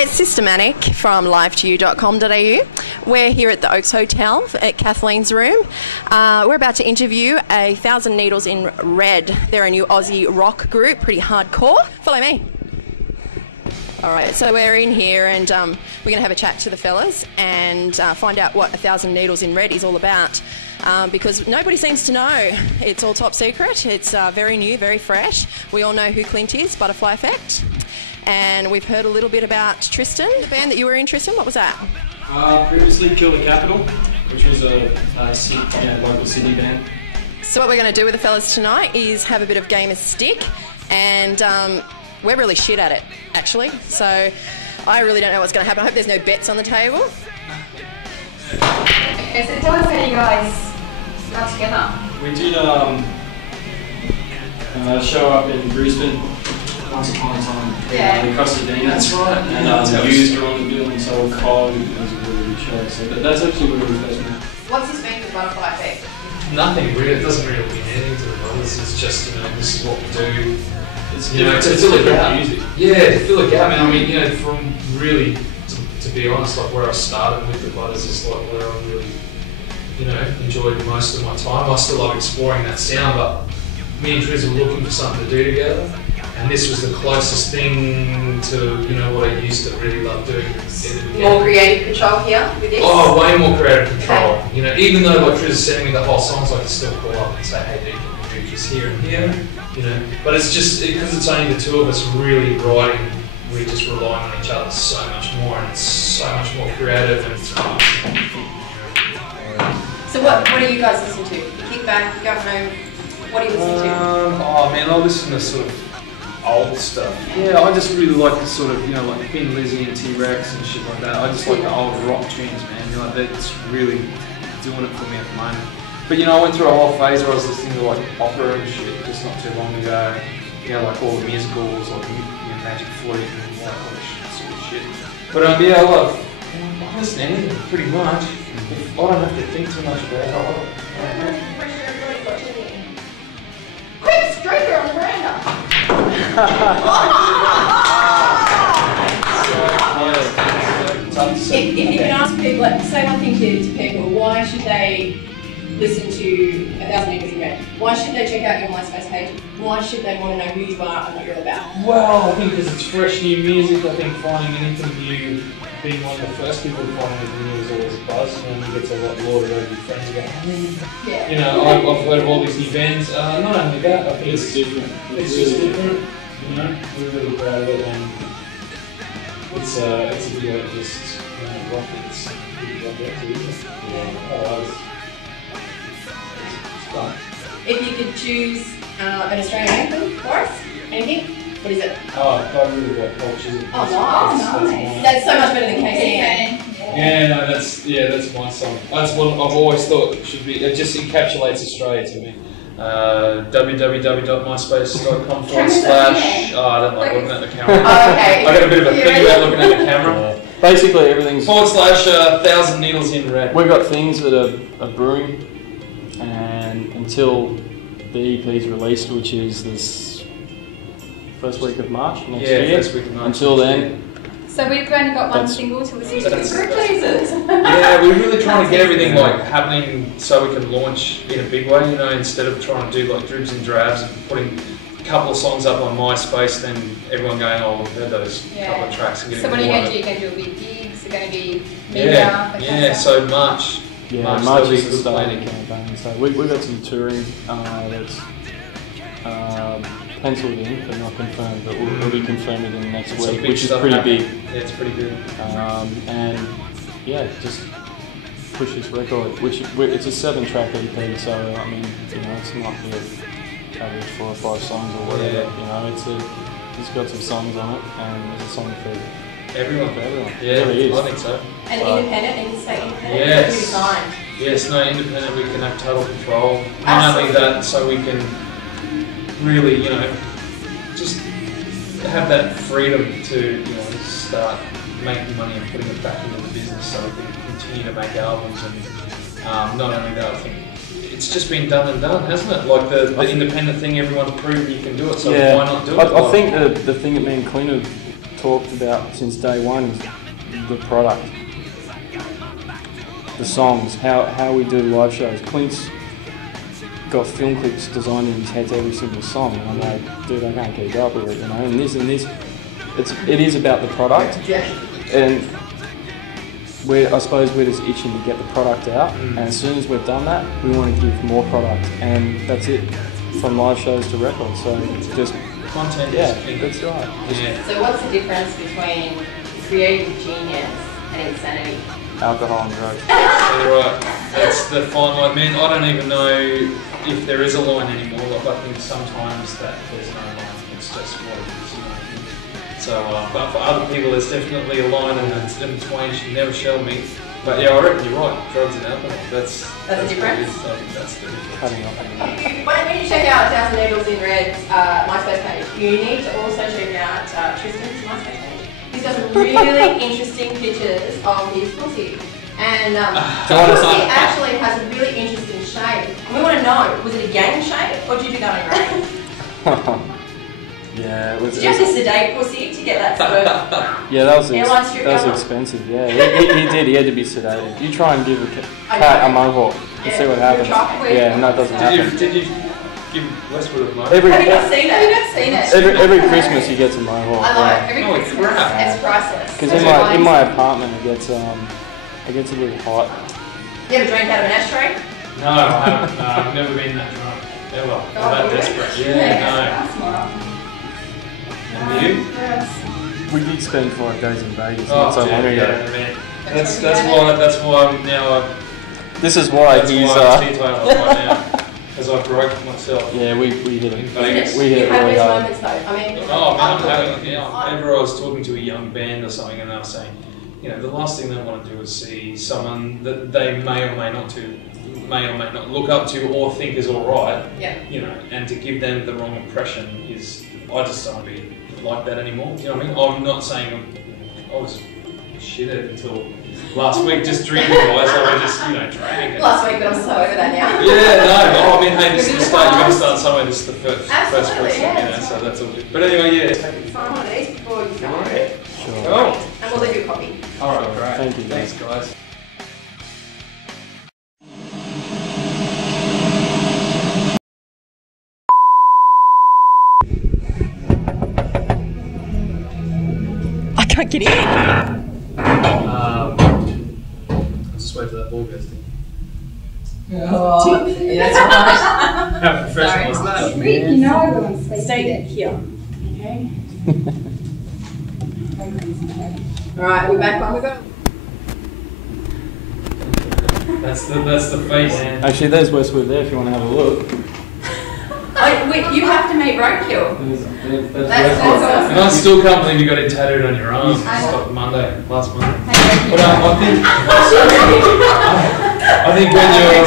Hi, it's Sister Manic from Live2U.com.au. We're here at the Oaks Hotel at Kathleen's room. We're about to interview 1,000 Needles in Red. They're a new Aussie rock group, pretty hardcore. Follow me. All right, so we're in here and we're going to have a chat to the fellas and find out what 1,000 Needles in Red is all about. Because nobody seems to know. It's all top secret. It's very new, very fresh. We all know who Clint is, Butterfly Effect. And we've heard a little bit about Tristen, the band that you were in, Tristen. What was that? Previously Kill the Capital, which was a local Sydney band. So what we're going to do with the fellas tonight is have a bit of game of stick, and we're really shit at it, actually. So I really don't know what's going to happen. I hope there's no bets on the table. Okay, so tell us how you guys got together. We did show up in Brisbane once upon a time. In Costa-Dina. That's right. And used her on the bill, and so cold. It was a really good show. So that's actually where we first met. What's this mean for Butterfly Effect? Nothing really. It doesn't really mean anything to the brothers. It's just, this is what we do. It's to fill a gap. Music. Yeah, to fill a gap. I mean, from really, to be honest, like where I started with the Butters is like where I really, enjoyed most of my time. I still love exploring that sound, but me and Trizo were looking for something to do together, and this was the closest thing to what I used to really love doing. More creative control here with this? Oh, way more creative control. Okay. Even though like Trizo sending me the whole songs, I can still call up and say, hey, dude, can you do this here and here? But it's just because it's only the two of us really writing. We're just relying on each other so much more, and it's so much more creative and it's fun. So what do you guys listen to? You kick back, you go home, what do you listen to? Oh man, I listen to sort of old stuff. Yeah, I just really like the sort of, like Thin Lizzy and T-Rex and shit like that. I just like the old rock tunes, man. That's really doing it for me at the moment. But I went through a whole phase where I was listening to like opera and shit just not too long ago. Like all the musicals, like Magic Fleet and all that sort of shit. But I love honestly anything pretty much. I don't have to think too much about it. Quick, striker on the veranda! If you can ask people, say one thing to people, why should they listen to 1,000 Needles in Red? Why should they check out your MySpace page? Why should they want to know who you are and what you're about? Well, I think because it's fresh new music, I think finding anything new, being one of the first people to find anything new is always a buzz, and you get to like lord it over your friends and go, I've heard of all these new bands. Not only that, I think it's different. It's just different. We're really proud of it, and it's a bit like just rock. It's like that too. Fun. If you could choose an Australian anthem for us, anything? What is it? I really like Cultures. Oh, wow, nice. That's so much better than KCN. Yeah, no, that's my song. That's what I've always thought it should be. It just encapsulates Australia to me. www.myspace.com/ I don't like looking at the camera. Okay. I got a bit of a thing about looking at the camera. Basically everything's / 1,000 Needles in Red. We've got things that are brewing, and until the EP is released, which is this first week of March next year. First week of March. Until then. So we've only got one single to listen to. Jesus. Yeah, we're really trying to get everything happening so we can launch in a big way. Instead of trying to do like dribs and drabs and putting a couple of songs up on MySpace, then everyone going, oh, we've heard those couple of tracks and getting So what are you going to do? You're going to do a big gigs? You're going to be media? So March. Yeah, March is the start of the campaign. So we've got some touring that's penciled in but not confirmed, but we'll be confirmed in the next week, which is pretty big. Yeah, it's pretty good. And just push this record, which it's a 7-track EP, so I mean, it's not the average 4 or 5 songs or whatever. It's got some songs on it, and there's a song for everyone. Yeah, it really is. I think so. And independent, and you say independent? Yes. Signed. Yes, no, independent, we can have total control. Not only that, so we can really, just have that freedom to, start making money and putting it back into the business so we can continue to make albums. And not only that, I think it's just been done and done, hasn't it? Like the independent thing, everyone's proved you can do it, so why not do it? I think the thing that me and Clint have talked about since day one is the product, the songs, how we do live shows. Clint's got film clips designed in his head to every single song, and I'm like, dude, I can't keep up with it, you know. And this, it is about the product, and I suppose we're just itching to get the product out, and as soon as we've done that, we want to give more product, and that's it, from live shows to records. So just content. Yeah, that's right. Yeah. So what's the difference between creative genius and insanity? Alcohol and drugs. Right, that's the fine line. Man, I don't even know if there is a line anymore. Like, I think sometimes that there's no line. It's just what it is. You know? So, but for other people, there's definitely a line, and it's in between. She never showed me. But yeah, I reckon you're right. Drugs and alcohol. That's the difference. I think that's the difference. Cutting up. When you check out 1,000 Needles in Red's MySpace page, you need to also check out Tristen's MySpace page. He's got some really interesting pictures of his pussy. And his pussy actually has a really interesting shape. And we want to know, was it a gang shape or did you do that on your own? Yeah, it was. Did you have to sedate pussy to get that sort of yeah, that was cover? expensive. Yeah, he did. He had to be sedated. You try and give a cat a mohawk and see what happens. Yeah, and that doesn't happen. Did you give Westwood a mohawk? Have you not seen it? Have you not seen it? Every Christmas he gets a mohawk. I know. Every Christmas, it's priceless. Because in my apartment it gets a little hot. You ever drank out of an ashtray? No, I haven't. No, I've never been that drunk ever. Or that desperate. Yeah, no. And you? We did spend 5 days in Vegas Oh, not so long ago. Yeah, man. That's why I'm now. This is why he's. I'm teetotaler right now, because I broke myself. Yeah, we hit in it. Vegas. We hit it really hard. Moments, though. I mean, Oh man, I'm having. Whenever I was talking to a young band or something, and they were saying, you know, the last thing they want to do is see someone that they may or may not look up to or think is alright. Yeah. You know, and to give them the wrong impression is, I just don't be like that anymore. Do you know what I mean? I'm not saying I was shithead until last week, just drinking wise. I was just, you know, drinking. Last week, but I'm so over that now. Yeah, no. I mean, hey, this is the start. You've got to start somewhere. This is the first person, yeah, you know. So that's all good. But anyway, yeah. Sign one of these before you start. Sure. Oh. And we'll leave you a copy. All right, great. Thank you. Thanks, guys. I can't get in. Just wait till that ball goes in. Oh, yeah, that's right. How professional is that? You know everyone's sleeping. Stay here. Okay. Alright, we're back on the go. That's the face. Actually, there's Westwood there if you want to have a look. Oh, wait, you have to make roadkill. That's awesome. And I still can't believe you got it tattooed on your arm. It's like last Monday. But I think when you're